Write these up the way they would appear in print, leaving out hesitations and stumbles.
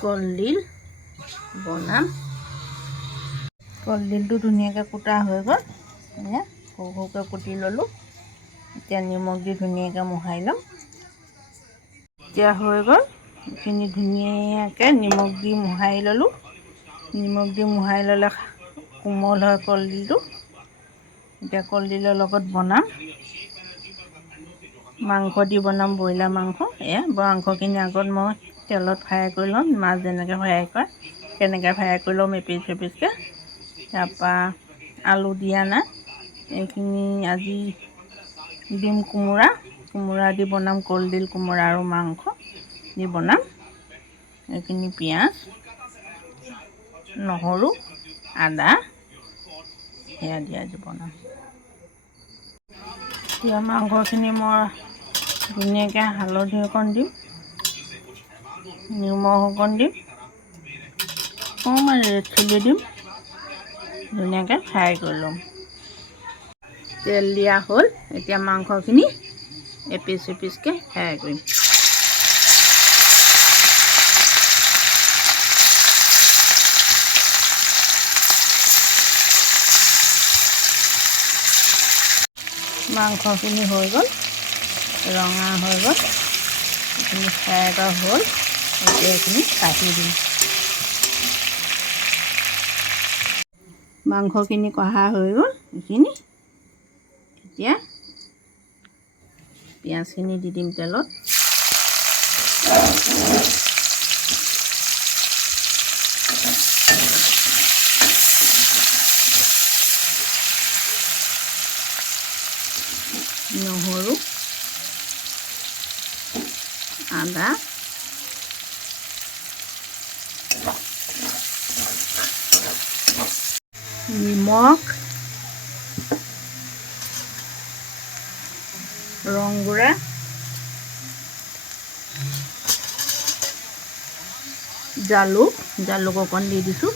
কলডিল বনাম। কলডিলটো ধুনীয়াকৈ কুটা হৈ গ'ল, সৰু সৰুকৈ কুটি ল'লোঁ। এতিয়া নিমখ দি ধুনীয়াকৈ মোহাৰি ল'ম। এতিয়া হৈ গ'ল, এইখিনি ধুনীয়াকৈ নিমখ দি মোহাৰি ল'লোঁ। নিমখ দি মোহাৰি ল'লে কোমল হয় কলডিলটো। এতিয়া কলডিলৰ লগত বনাম, মাংস দি বনাম, ব্ৰইলাৰ মাংস। মাংসখিনি আগত মই তেলত ফ্ৰাই কৰি ল'ম, মাছ যেনেকৈ ফ্ৰাই কৰে তেনেকৈ ফ্ৰাই কৰি ল'ম এপিচ এপিচকৈ। তাৰপৰা আলু দিয়া নাই, এইখিনি আজি দিম কোমোৰা দি বনাম। কলডিল কোমোৰা আৰু মাংস দি বনাম। এইখিনি পিঁয়াজ, নহৰু, আদা সেয়া দি আজি বনাম। এতিয়া মাংসখিনি মই ধুনীয়াকৈ হালধি অকণ দিম, নিমখ অকণ দিম, অকণমান ৰেড চিলি দিম, ধুনীয়াকৈ ফ্ৰাই কৰি ল'ম। তেল দিয়া হ'ল, এতিয়া মাংসখিনি এপিচ এপিচকৈ ফ্ৰাই কৰিম। মাংসখিনি হৈ গ'ল, ৰঙা হৈ গ'ল, এইখিনি ফ্ৰাই কৰা হ'ল। এতিয়া এইখিনি কাটি দিম। মাংসখিনি কঢ়া হৈ গ'ল এইখিনি। এতিয়া পিঁয়াজখিনি দি দিম তেলত। নহৰু, আদা, নিমখ, ৰং গুড়া, জালুক অকণ দি দিছোঁ।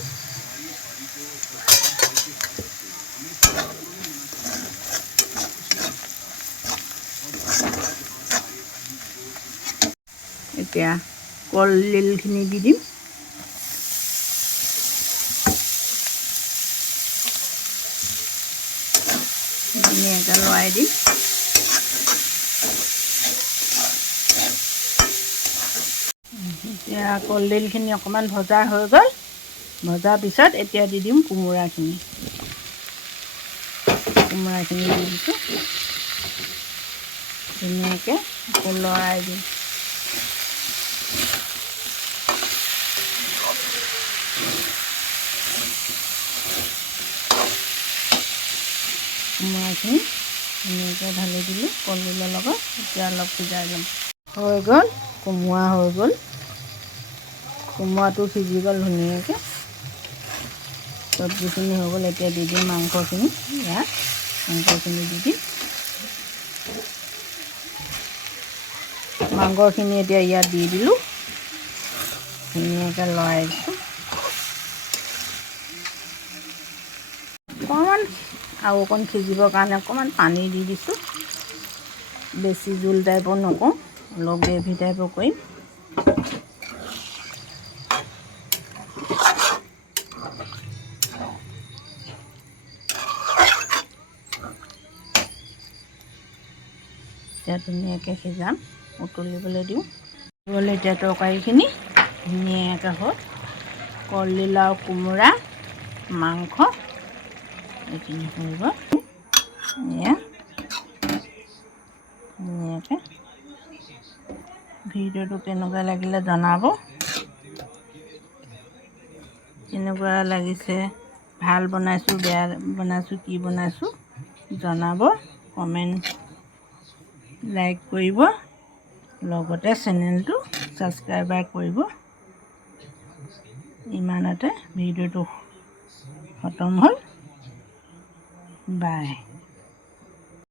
এতিয়া কলডিলখিনি দি দিম। ধুনীয়াকৈ লৰাই দিম। এতিয়া কলডিলখিনি অকণমান ভজা হৈ গ'ল। ভজাৰ পিছত এতিয়া দি দিম কোমোৰাখিনি দি দিছোঁ। ধুনীয়াকৈ লৰাই দিম। কোমোৰাখিনি ধুনীয়াকৈ ঢালি দিলোঁ কলডিলৰ লগত। এতিয়া অলপ সিজাই ল'ম। হৈ গ'ল, কোমোৰা হৈ গ'ল। কোমোৰাটো সিজি গ'ল ধুনীয়াকৈ। চব্জিখিনি হৈ গ'ল। এতিয়া দি দিম মাংসখিনি। মাংসখিনি দি দিম। মাংসখিনি এতিয়া ইয়াত দি দিলোঁ। ধুনীয়াকৈ লৰাই দিছোঁ। অকণমান আৰু অকণ সিজিবৰ কাৰণে অকণমান পানী দি দিছোঁ। বেছি জোল টাইপৰ নকৰোঁ, অলপ গ্ৰেভি টাইপৰ কৰিম। এতিয়া ধুনীয়াকৈ সিজাম, উতলিবলৈ দিওঁ। এতিয়া তৰকাৰীখিনি ধুনীয়াকৈ হ'ল। কলডিল আৰু কোমোৰা, মাংস এইখিনি হৈ গ'ল। ধুনীয়াকৈ ভিডিঅ'টো কেনেকুৱা লাগিলে জনাব। কেনেকুৱা লাগিছে, ভাল বনাইছোঁ, বেয়া বনাইছোঁ, কি বনাইছোঁ জনাব। কমেণ্ট, লাইক কৰিব, লগতে চেনেলটো ছাবস্ক্ৰাইব কৰিব। ইমানতে ভিডিঅ'টো খতম হ'ল। বাই।